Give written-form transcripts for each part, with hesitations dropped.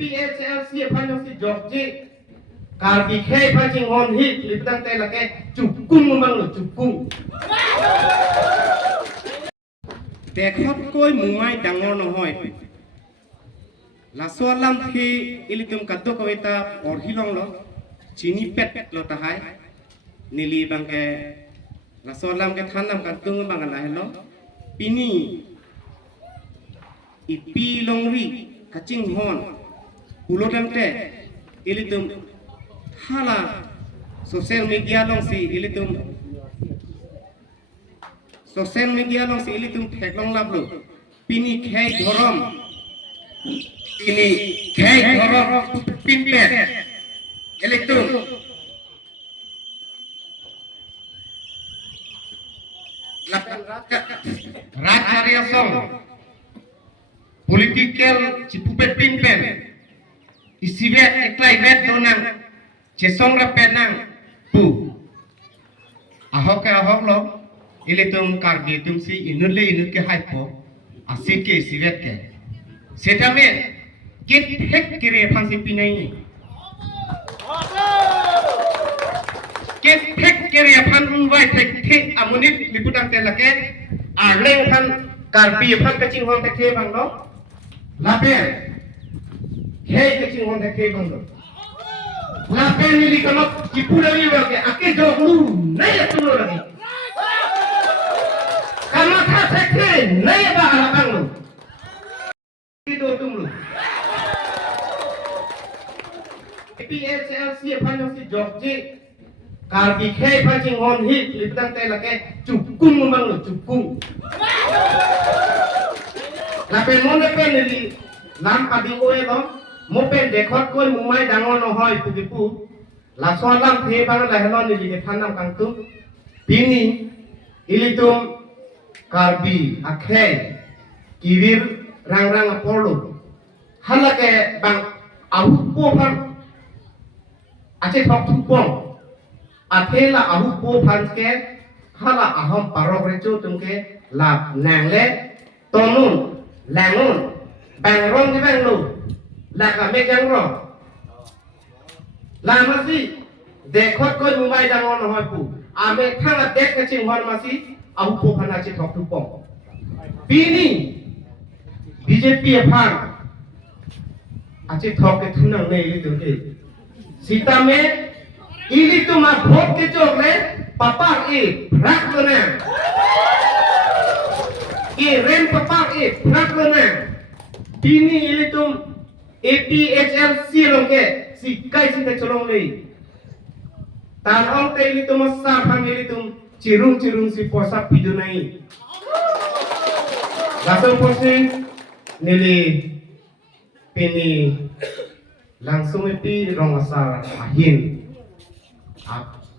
APHLC APHLC Jokje Karbi Akhei chinghon hit liptang te lake chukunglo mang lo chukung dekhot koi mumai dangor nohoi la solam phi ilitum kaddo kawita or hilong lo chini pet lo tahai nili bangke la solam ke thanam kadung bangana hello pini ipi longri chinghon ulodam te ilitum hala social media long si ilitum social media long si ilitum theklong lablo pini khei dhorom ini khei dhorom pinpe ilitum rajarya song political cipupet pinpen isivet eklai vet donang cesong rapenang pu ahok lo ilitum karbi tum si inule inut ke haipo asik ke isivet ke setame kit hek kire phansi pinai kit hek kire phan unwai thekthe amunit liputang telake arleng phan karbi phan ke chinghon thekthe bang lo lapen khei ke chinghon thekthe bang lo lapen nili kalau cipulari bang ake joklu nai atulo lagi kamu tak thekthe nai ba alabang lo itu tumlu APHLC APHLC Jokje Karbi Akhei chinghon hit liptang te lake chukunglo mang lo chukung lapen mon pen nili lam padi oe lo mo pen dekhot koi mumai dangor no hoi pugipu la solam the bang la helon nili ke thanam kangtu pini ilitum Karbi Akhei kivir rang apolo halake bang ahu po phan ache thok thupong athela ahu po phan ke hala ahom parok rechu tumke lap nang le tonun langun bang rong di bang lu la ka me jang ro la masi dekhot koi mumai dangor no hoi pu ame thang dek ke chinghon masi ahu po phan ache thok thupong pini BJP aphan ache thok ke thunang nei li tumke sita me ili tuma vote ke chokle papa e phrak lona e rem papa e phrak lona pini ili tum APHLC longke sikai sita cholong lei tan ong te ili tum sa phang ili tum cirung si posa pidunai langsung posting nili pini langsung itu rong asar ahin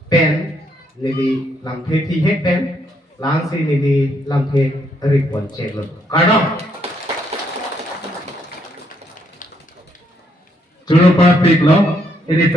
pen nili lamthe thi hek pen langsung nili lamthe tarik pon cek lo kadang Juru partik lo ini